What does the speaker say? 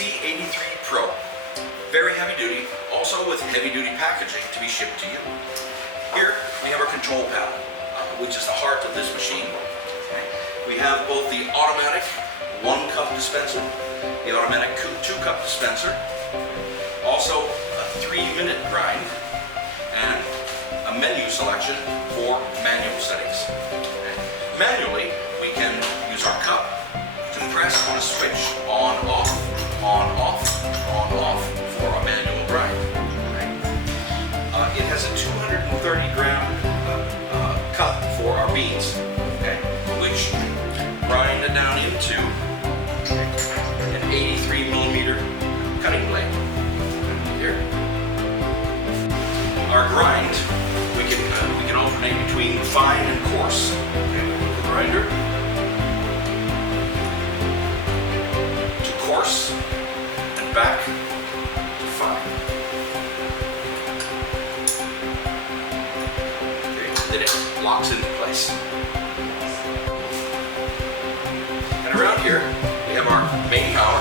C83 Pro. Very heavy duty, also with heavy duty packaging to be shipped to you. Here we have our control panel, which is the heart of this machine. Okay. We have both the automatic 1 cup dispenser, the automatic 2 cup dispenser, also a 3-minute grind, and a menu selection for manual settings. Okay. Manually, we can use our cup to press on a switch, on, off, on, off, on, off, for a manual grind. Okay. It has a 230 gram cup for our beans, okay, which grind it down into an 83 millimeter cutting blade. Here. Our grind, we can alternate between fine and coarse. Okay, we move the grinder to coarse and back to fine. Okay, then it locks into place. And around here we have our main power,